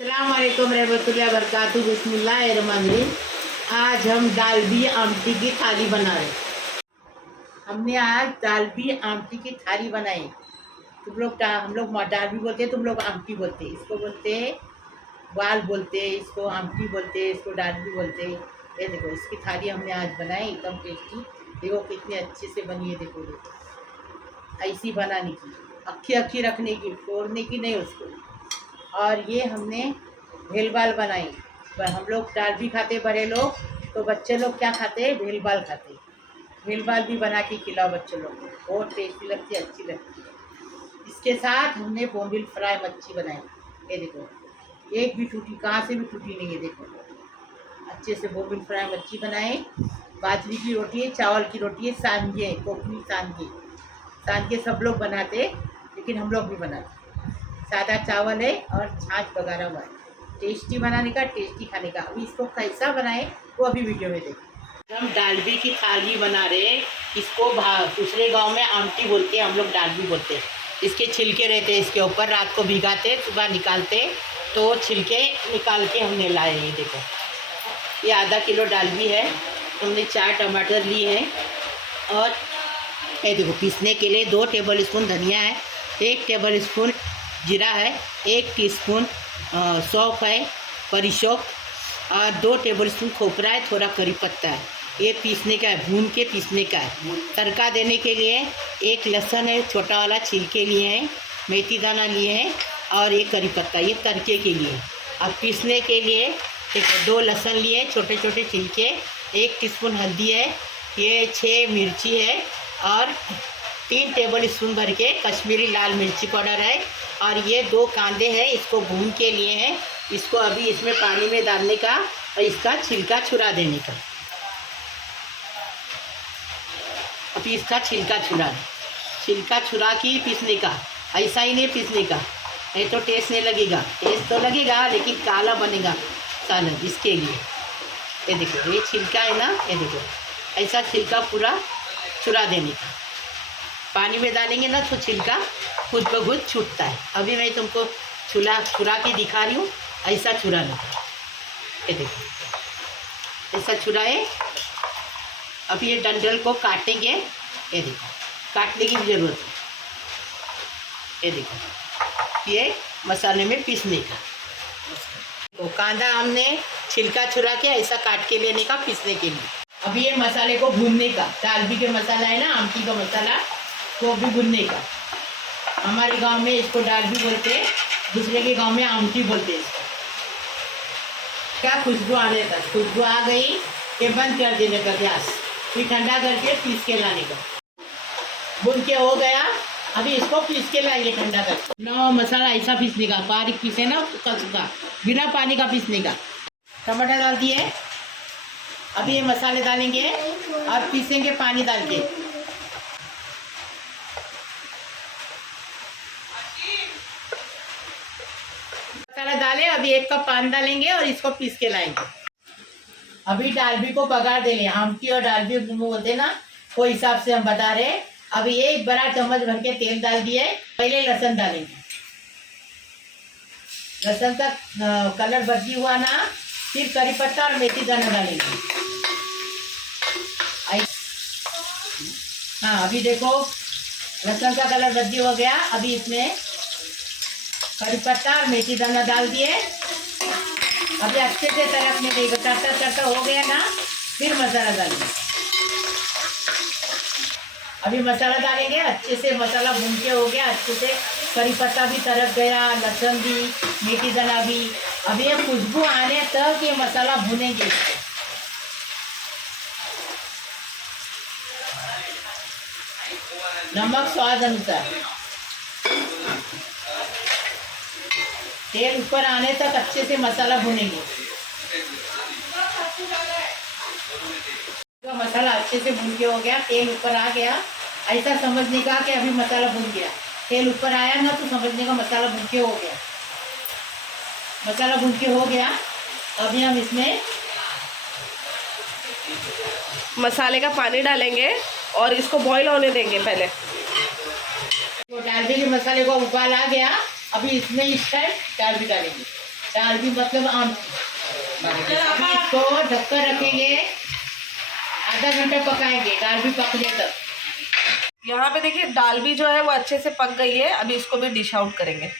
अस्सलामुअलैकुम रहमतुल्लाहि व बरकातुहू। बिस्मिल्लाहिर्रहमानिर्रहीम। आज हम दालबी आमटी की थाली बना रहे हैं। हमने आज दालबी आमटी की थाली बनाई। हम लोग दालबी बोलते हैं, तुम लोग आमटी बोलते हैं। इसको बोलते हैं बाल बोलते हैं, इसको आमटी बोलते हैं, इसको दालबी बोलते हैं। ये देखो, इसकी थाली हमने आज बनाई, एकदम टेस्टी। देखो कितनी अच्छे से बनी है। देखो देखो, ऐसी बनाने की, अक्खी अक्खी रखने की, फोड़ने की नहीं उसको। और ये हमने भेल बाल बनाई। पर हम लोग दाल भी खाते बड़े लोग, तो बच्चे लोग क्या खाते हैं, भेल बाल खाते। भेल बाल भी बना के खिलाओ बच्चे लोग को, बहुत टेस्टी लगती है, अच्छी लगती है। इसके साथ हमने बोम्बिल फ्राई मच्छी बनाई। ये देखो, एक भी टूटी, कहाँ से भी टूटी नहीं है। देखो अच्छे से बोम्बिल फ्राई मच्छी बनाए। बाजरी की रोटी है, चावल की रोटी है, सांझे कोकनी सांझे। सांझे सब लोग बनाते, लेकिन हम लोग भी बनाते। सादा चावल है और छाछ वगैरह हुआ है। टेस्टी बनाने का, टेस्टी खाने का। अभी इसको कैसा बनाए वो अभी वीडियो में देखें। हम दालबी की थाली बना रहे हैं। इसको दूसरे गांव में आमटी बोलते हैं, हम लोग दालबी बोलते हैं। इसके छिलके रहते हैं इसके ऊपर, रात को भिगाते, सुबह निकालते, तो छिलके निकाल के हमने लाए। ये देखो, ये आधा किलो दालबी है। हमने 4 टमाटर लिए हैं। और ये देखो, पीसने के लिए 2 टेबल स्पून धनिया है, 1 टेबल स्पून जीरा है, 1 टीस्पून सौंफ है परिशोक, और 2 टेबलस्पून खोपरा है, थोड़ा करी पत्ता है। ये पीसने का है, भून के पीसने का है। तड़का देने के लिए 1 लहसुन है, छोटा वाला छिलके लिए हैं, मेथी दाना लिए हैं, और 1 करी पत्ता, ये तड़के के लिए। और पीसने के लिए 2 लहसुन लिए छोटे छोटे छिलके, 1 टीस्पून हल्दी है, ये 6 मिर्ची है, और 3 टेबल स्पून भर के कश्मीरी लाल मिर्ची पाउडर है, और ये 2 कांदे हैं, इसको भून के लिए हैं। इसको अभी इसमें पानी में डालने का और इसका छिलका छुड़ा देने का। अभी इसका छिलका छुड़ा के पीसने का, ऐसा ही नहीं पीसने का, नहीं तो टेस्ट नहीं लगेगा। टेस्ट तो लगेगा लेकिन काला बनेगा सालन, इसके लिए। ये देखो, ये छिलका है ना, ये देखो, ऐसा छिलका पूरा छुड़ा देने का। पानी में डालेंगे ना तो छिलका खुद ब खुद छूटता है। अभी मैं तुमको छुरा के दिखा रही हूँ, ऐसा छुराना। ये देखो, ऐसा छुराए। अब ये डंडल को काटेंगे। ये देखो, काटने की ज़रूरत है। ये देखो, ये मसाले में पीसने का। तो कांदा हमने छिलका छुरा के ऐसा काट के लेने का, पीसने के लिए। अभी ये मसाले को भूनने का, दालबी के मसाला है ना, आमटी का मसाला, वो भी भुनने का। हमारे गांव में इसको दालबी बोलते हैं, दूसरे के गांव में आमटी बोलते हैं इसको। क्या खुशबू आने तक, खुशबू आ गई कि बंद कर देने का गैस, फिर ठंडा करके पीस के लाने का। भुन के हो गया, अभी इसको पीस के लाएंगे ठंडा करके। ना मसाला ऐसा पीसने का, बारीक पीसे ना, सूखा बिना पानी का पीसने का। टमाटर डाल दिए, अभी ये मसाले डालेंगे और पीसेंगे पानी डाल के। मसाला डालें, अभी 1 कप पानी डालेंगे और इसको पीस के लाएंगे। अभी दालबी को बघार देंगे, आमटी और दालबी बोलते ना, वो हिसाब से हम बता रहे। अभी 1 बड़ा चम्मच भर के तेल डाल दिए। पहले लहसुन डालेंगे, लहसुन का कलर बदली हुआ ना, फिर करी पत्ता और मेथी दाना डालेंगे। हाँ, अभी देखो लहसुन का कलर बदली हो गया। अभी इसमें करी पत्ता और मेथी दाना डाल दिए। अभी अच्छे से तड़कने देंगे, तड़का हो गया ना, फिर मसाला डालेंगे। अभी मसाला डालेंगे, अच्छे से मसाला भून के हो गया अच्छे से। करी पत्ता भी तड़क गया, लहसुन भी, मेथी दाना भी। अभी ये खुशबू आने तक ये मसाला भूनेंगे। नमक स्वाद अनुसार। तेल ऊपर आने तक अच्छे से मसाला भूनेंगे। तो मसाला अच्छे से भून के हो गया, तेल ऊपर आ गया, ऐसा समझने का कि अभी मसाला भून गया। तेल ऊपर आया ना तो समझने का मसाला भून के हो गया। मसाला भून के हो गया, अभी हम इसमें मसाले का पानी डालेंगे और इसको बॉईल होने देंगे पहले। तो दालबी के मसाले को उबाल आ गया, अभी इसमें इस टाइम दालबी डालेंगे। डालबी मतलब आमटी। अभी इसको ढककर रखेंगे, आधा घंटा पकाएंगे डालबी पकने तक। यहाँ पे देखिए दाल भी जो है वो अच्छे से पक गई है। अभी इसको भी डिश आउट करेंगे।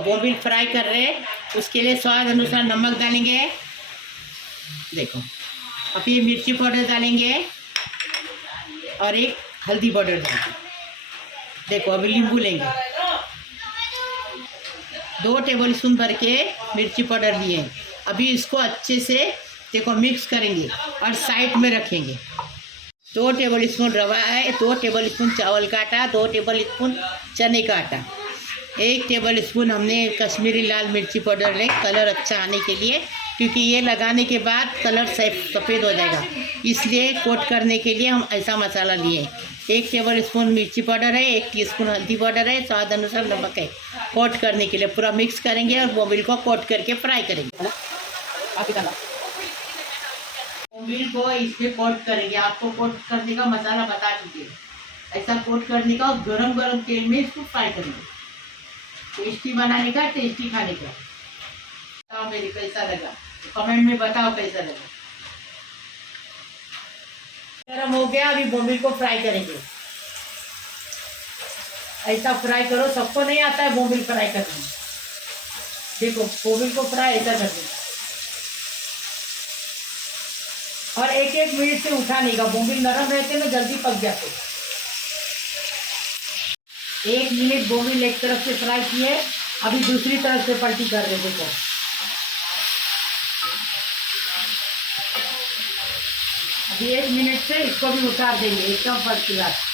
बोबिल फ्राई कर रहे हैं, उसके लिए स्वाद अनुसार नमक डालेंगे। देखो अब ये मिर्ची पाउडर डालेंगे और एक हल्दी पाउडर डालेंगे। देखो अभी नींबू लेंगे, 2 टेबल स्पून भर के मिर्ची पाउडर लिए हैं। अभी इसको अच्छे से देखो मिक्स करेंगे और साइड में रखेंगे। 2 टेबल स्पून रवा है, 2 टेबल स्पून चावल का आटा, 2 टेबल स्पून चने का आटा, 1 टेबल स्पून हमने कश्मीरी लाल मिर्ची पाउडर ले कलर अच्छा आने के लिए, क्योंकि ये लगाने के बाद कलर सफ़ेद हो जाएगा, इसलिए कोट करने के लिए हम ऐसा मसाला लिए। 1 टेबल स्पून मिर्ची पाउडर है, 1 टीस्पून हल्दी पाउडर है, स्वाद अनुसार नमक है। कोट करने के लिए पूरा मिक्स करेंगे और बोबिल को कोट करके फ्राई करेंगे। बोबिल को इसमें कोट करेंगे। आपको कोट करने का मसाला बता चुके हैं। ऐसा कोट करने का और गरम गरम तेल में इसको फ्राई करेंगे। टेस्टी बनाने का, टेस्टी खाने का। बताओ मेरे कैसा लगा, कमेंट में बताओ कैसा लगा। गरम हो गया, अभी बोबिल को फ्राई करेंगे। ऐसा फ्राई करो, सबको नहीं आता है बोबिल फ्राई करना। देखो बोबिल को फ्राई ऐसा कर दो और 1-1 मिनट से उठाने का। बोबिल नरम रहते हैं ना, जल्दी पक जाते। 1 मिनट बोबिल एक तरफ से फ्राई किए, अभी दूसरी तरफ से पलटी कर रहे। देखो अभी 1 मिनट से इसको भी उतार देंगे एकदम फर्स्ट क्लास।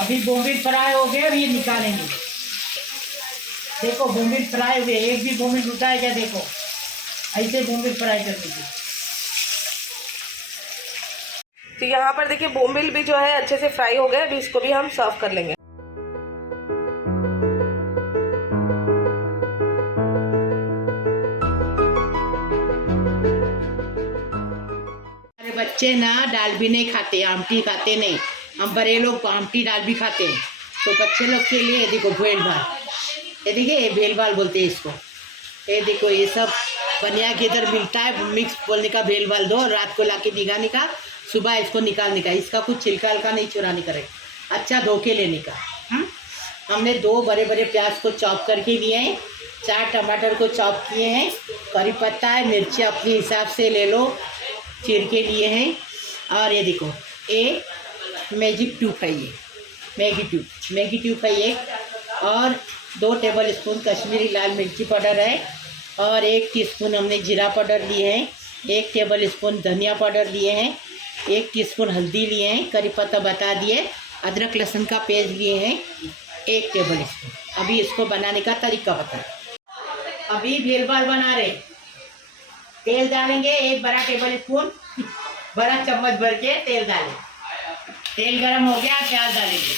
अभी बोबिल फ्राई हो गए, अब ये निकालेंगे। देखो बोबिल फ्राई हुए, एक भी बोबिल उठाएगा। देखो ऐसे बोबिल फ्राई कर दीजिए। तो यहाँ पर देखिए बोम्बिल भी जो है अच्छे से फ्राई हो गए। अभी इसको भी हम सर्व कर लेंगे। अरे बच्चे ना दाल भी नहीं खाते, आमटी खाते नहीं। हम बड़े लोग आमटी दाल भी खाते हैं, तो बच्चे लोग के लिए देखो भेल भाल, ये देखिए ये भेल भाल बोलते हैं इसको। ये देखो ये सब बनिया के इधर मिलता है, मिक्स बोलने का भेल भाल दो, रात को लाके भिगाने का, सुबह इसको निकालने का। इसका कुछ छिलका हल्का नहीं चुराने का, अच्छा धो के लेने का। हमने 2 बड़े बड़े प्याज को चॉप करके लिए हैं, 4 टमाटर को चॉप किए हैं, करी पत्ता है, मिर्ची अपने हिसाब से ले लो, चीर के लिए हैं। और ये देखो ये मैजिक ट्यूब है, ये मैगी ट्यूब है ये। और 2 टेबल स्पून कश्मीरी लाल मिर्ची पाउडर है और 1 टीस्पून हमने जीरा पाउडर लिए हैं, 1 टेबल स्पून धनिया पाउडर लिए हैं, 1 टीस्पून हल्दी लिए हैं, करी पत्ता बता दिए, अदरक लहसुन का पेस्ट लिए हैं 1 टेबल स्पून। अभी इसको बनाने का तरीका बता। अभी भेल भाल बना रहे। तेल डालेंगे 1 बड़ा टेबल स्पून, बड़ा चम्मच भर के तेल डालें। तेल गरम हो गया, प्याज डालेंगे।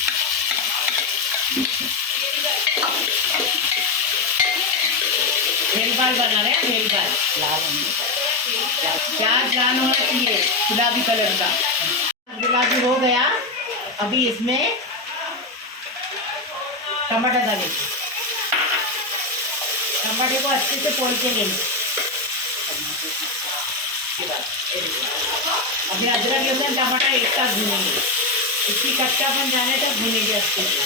भेल भाल बना रहे हैं, भेल भाल लाल होने, प्याज लाल होना चाहिए, गुलाबी कलर का। गुलाबी हो गया, अभी इसमें टमाटर डालेंगे। टमाटर को अच्छे से पोल के लेंगे। अभी अदरक लहसुन टमाटर एक साथ भूनेंगे, इसकी कच्चापन जाने तक भूनेंगे अच्छे से।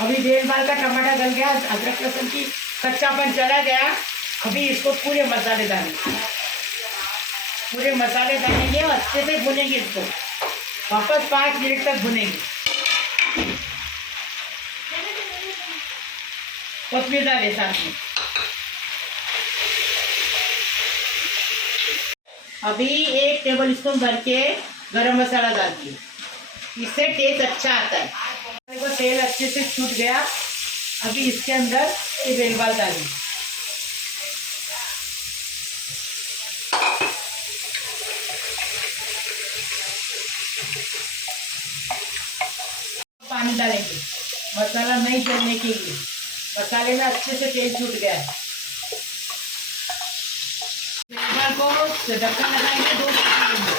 अभी भेल भाल का टमाटर गल गया, अदरक लहसुन की कच्चापन चला गया। अभी इसको पूरे मसाले डालेंगे, पूरे मसाले डालेंगे और अच्छे से भुनेंगे इसको। वापस 5 मिनट तक भुनेंगे। कोथिंबीर डालें साथ में। अभी 1 टेबल स्पून भर के गरम मसाला डाल दिए, इससे टेस्ट अच्छा आता है। देखो तेल अच्छे से छूट गया, अभी इसके अंदर ये भेल भाल डालेंगे। डालेंगे, मसाला नहीं जलने के लिए। मसाले में अच्छे से तेल छूट गया है। भेलबाल को ढक्कन लगाएंगे, 2 सीटी देंगे।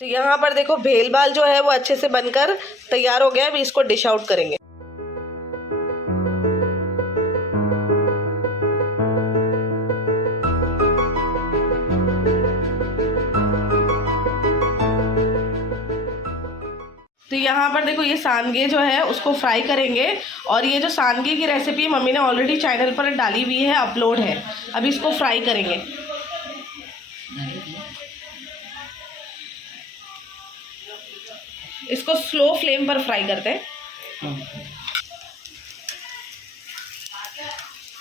तो यहाँ पर देखो भेलबाल जो है वो अच्छे से बनकर तैयार हो गया। अभी इसको डिश आउट करेंगे। तो यहाँ पर देखो ये सांगे जो है उसको फ्राई करेंगे। और ये जो सांगे की रेसिपी मम्मी ने ऑलरेडी चैनल पर डाली हुई है, अपलोड है। अभी इसको फ्राई करेंगे। इसको स्लो फ्लेम पर फ्राई करते हैं।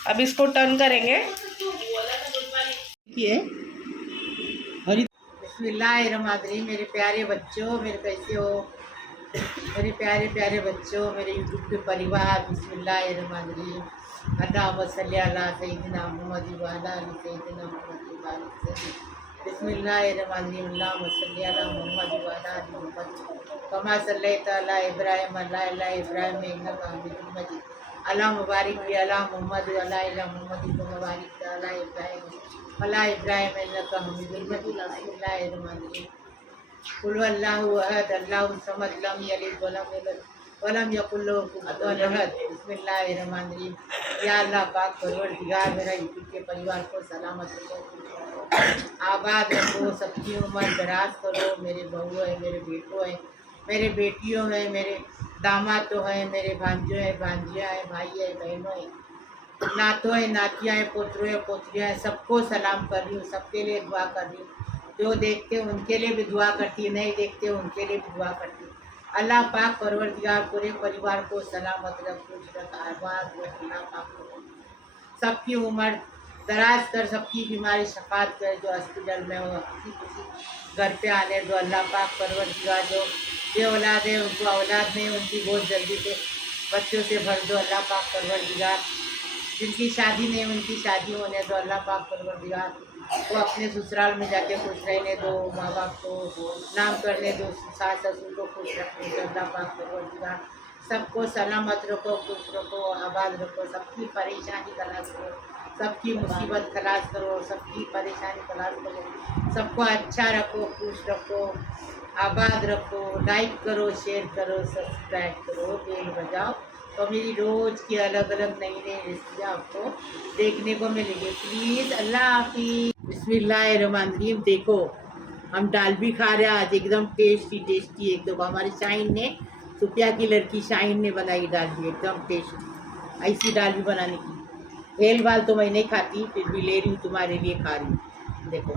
अब इसको टर्न करेंगे। बिस्मिल्लाहिर्रहमानिर्रहीम। मेरे प्यारे बच्चों, मेरे कैसे हो मेरे प्यारे प्यारे बच्चों, मेरे यूट्यूब के परिवार। बिस्मिल्लाहिर्रहमानिर्रहीम। अल्लाहुम्मा सल्ली अला सय्यिदिना मुहम्मद व अला आलि सय्यिदिना मुहम्मद। बिस्मिल्लाहिर्रहमानिर्रहीम। अल्लाहुम्मा सल्ली अला मुहम्मद व अला आलि मुहम्मद कमा सल्लैता अला इब्राहीम व अला इब्राहीम इन्नका हमीदुम मजीद। अल्लाहुम्मा बारिक अला मुहम्मद व अला मुहम्मद कमा बारकता अला इब्राहीम व अला इब्राहीम इन्नका हमीदुम मजीद। बिस्मिल्लाहिर्रहमानिर्रहीम। कुल अल्लाहु अहद अल्लाहु समद लम यलिद वलम यूलद वलम यकुल लहु कुफुवन अहद। बिस्मिल्लाहिर्रहमानिर्रहीम। या अल्लाह पाक परवरदिगार मेरा यूट्यूब के परिवार को सलामत रखो, आबाद रखो, सबकी उम्र दराज करो। मेरे बहू है, मेरे बेटों हैं, मेरे बेटियों हैं, मेरे दामादों हैं, मेरे भांजों हैं, भांजियाँ हैं, भाई है, बहनों हैं, नातों हैं, नातियाँ हैं, पोतरों हैं, पोतरियाँ हैं। सबको सलाम कर रही हूँ, सबके लिए दुआ कर रही हूँ। जो देखते हैं उनके लिए भी दुआ करती है, नहीं देखते उनके लिए भी दुआ करती है। अल्लाह पाक परवरदिगार पूरे परिवार को सलामत रख, खुश रख, आबाद रख। अल्लाह पाक सबकी उम्र दराज कर, सबकी बीमारी शफात कर। जो हॉस्पिटल में हो, किसी घर पे आने दो। अल्लाह पाक परवरदिगार जो बे औलाद है उनको औलाद नहीं, उनकी बहुत जल्दी से बच्चों से भर दो। अल्लाह पाक परवरदिगार जिनकी शादी नहीं उनकी शादी होने दो। अल्लाह पाक परवरदिगार वो अपने ससुराल में जाके खुश रहने दो, माँ बाप को नाम करने दो, सास ससुर को खुश रखने दो। अल्लाह पाक परवरदिगार सबको सलामत रखो, खुश रखो, आबाद रखो। सबकी परेशानी खलास करो, सबकी मुसीबत खलास करो, सबकी परेशानी खलास करो। सबको अच्छा रखो, खुश रखो, आबाद रखो। लाइक करो, शेयर करो, सब्सक्राइब करो, बेल बजाओ, तो मेरी रोज़ की अलग अलग नई नई रेसिपियाँ आपको देखने को मिलेगी। प्लीज़ अल्लाह हाफिज़। बिस्मिल्लाहिर्रहमानिर्रहीम। देखो हम दाल भी खा रहे हैं आज, एकदम टेस्टी टेस्टी। एकदम हमारी शाहीन ने, सुपिया की लड़की शाहीन ने बनाई दाल भी, एकदम टेस्टी। ऐसी दाल भी बनाने की। भेलबाल तो मैं नहीं खाती, फिर भी ले रही हूँ, तुम्हारे लिए खा रही हूँ। देखो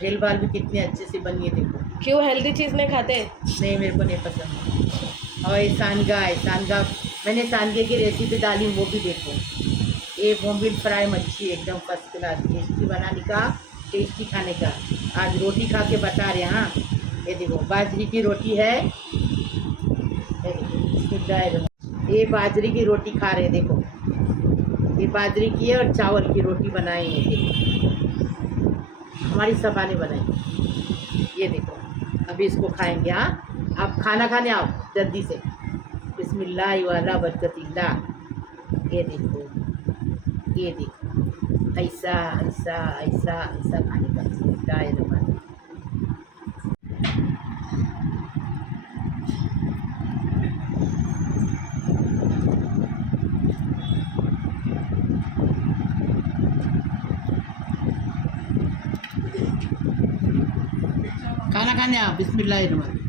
भेलबाल भी कितनी अच्छे से बनी है। देखो क्यों हेल्दी चीज़ नहीं खाते? नहीं, मेरे को नहीं पसंद। और ये सांगा है, सांगा मैंने सांगे की रेसिपी डाली, वो भी देखो। ये बोम्बिल फ्राई मच्छी एकदम फर्स्ट क्लास, टेस्टी बनाने का, टेस्टी खाने का। आज रोटी खा के बता रहे हैं। हाँ ये देखो बाजरी की रोटी है, ये बाजरी की रोटी खा रहे हैं। देखो ये बाजरी की है और चावल की रोटी बनाए हैं। देखो हमारी सभा ने बनाई। ये देखो अभी इसको खाएंगे। हाँ आप खाना खाने आओ जल्दी से। बिस्मिल्लाह वाला बरकतिल्ला। ये देखो, ये देखो, ऐसा ऐसा ऐसा ऐसा खाने का। बिस्मिल्लाहिर्रहमानिर्रहीम। खाना खाने आओ। बिस्मिल्लाहिर्रहमानिर्रहीम।